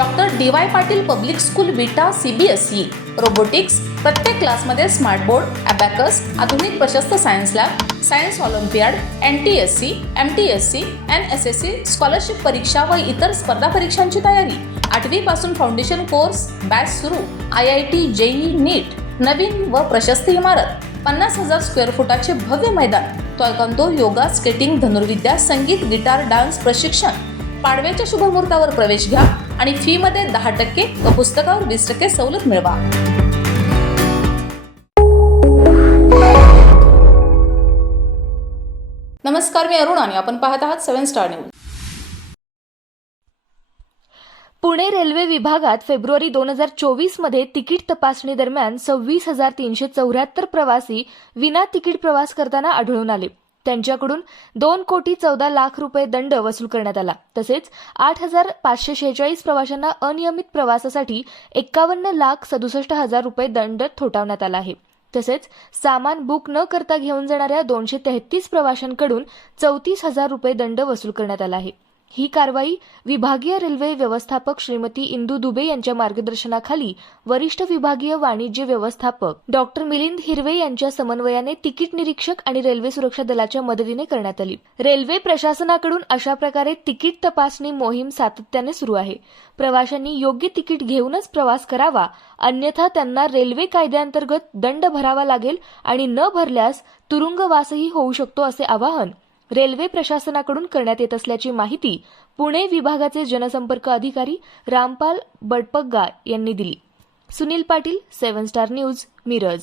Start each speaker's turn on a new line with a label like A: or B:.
A: Doctor D Y Patil public school Vita C B S E robotics प्रत्येक क्लासमध्ये smart board abacus आधुनिक प्रशस्त science lab science olympiad N T S C M T S C N S S C scholarship परीक्षा व इतर स्पर्धा परीक्षांची तयारी. आठवीपासून फाउंडेशन कोर्स बॅच सुरू. I I T JEE NEET नवीन व प्रशस्त इमारत. पन्नास हजार स्क्वेअर फुटाचे भव्य मैदान. तोयकंतो योगा स्केटिंग धनुर्विद्या संगीत गिटार डान्स प्रशिक्षण. पाडव्याच्या शुभमुहूर्तावर प्रवेश घ्या आणि फी मध्ये दहा टक्के व पुस्तकावर वीस टक्के सवलत मिळवा. नमस्कार मी अरुण आणि आपण पाहत आहात seven star news.
B: Pune railway विभागात फेब्रुवारी दोन हजार चोवीसमध्ये तिकीट तपासणी दरम्यान सव्वीस हजार तीनशे चौऱ्याहत्तर प्रवासी विना तिकीट प्रवास करताना आढळून आले. त्यांच्याकडून दोन कोटी चौदा लाख रुपये दंड वसूल करण्यात आला. तसेच आठ हजार पाचशे शेहेचाळीस प्रवाशांना अनियमित प्रवासासाठी एक्कावन्न लाख सदुसष्ट हजार रुपये दंड थोटावण्यात आला आहे. तसेच सामान बुक न करता घेऊन जाणाऱ्या दोनशे तेहतीस प्रवाशांकडून चौतीस हजार रुपये दंड वसूल करण्यात आला आहे. ही कारवाई विभागीय रेल्वे व्यवस्थापक श्रीमती इंदू दुबे यांच्या मार्गदर्शनाखाली वरिष्ठ विभागीय वाणिज्य व्यवस्थापक डॉक्टर मिलिंद हिरवे यांच्या समन्वयाने तिकीट निरीक्षक आणि रेल्वे सुरक्षा दलाच्या मदतीने करण्यात आली. रेल्वे प्रशासनाकडून अशा प्रकारे तिकीट तपासणी मोहीम सातत्याने सुरू आहे. प्रवाशांनी योग्य तिकीट घेऊनच प्रवास करावा अन्यथा त्यांना रेल्वे कायद्याअंतर्गत दंड भरावा लागेल आणि न भरल्यास तुरुंगवासही होऊ शकतो असे आवाहन रेल्वे प्रशासनाकडून करण्यात येत असल्याची माहिती पुणे विभागाचे जनसंपर्क अधिकारी रामपाल बडपग्गा यांनी दिली. Sunil Patil seven star news Miraj.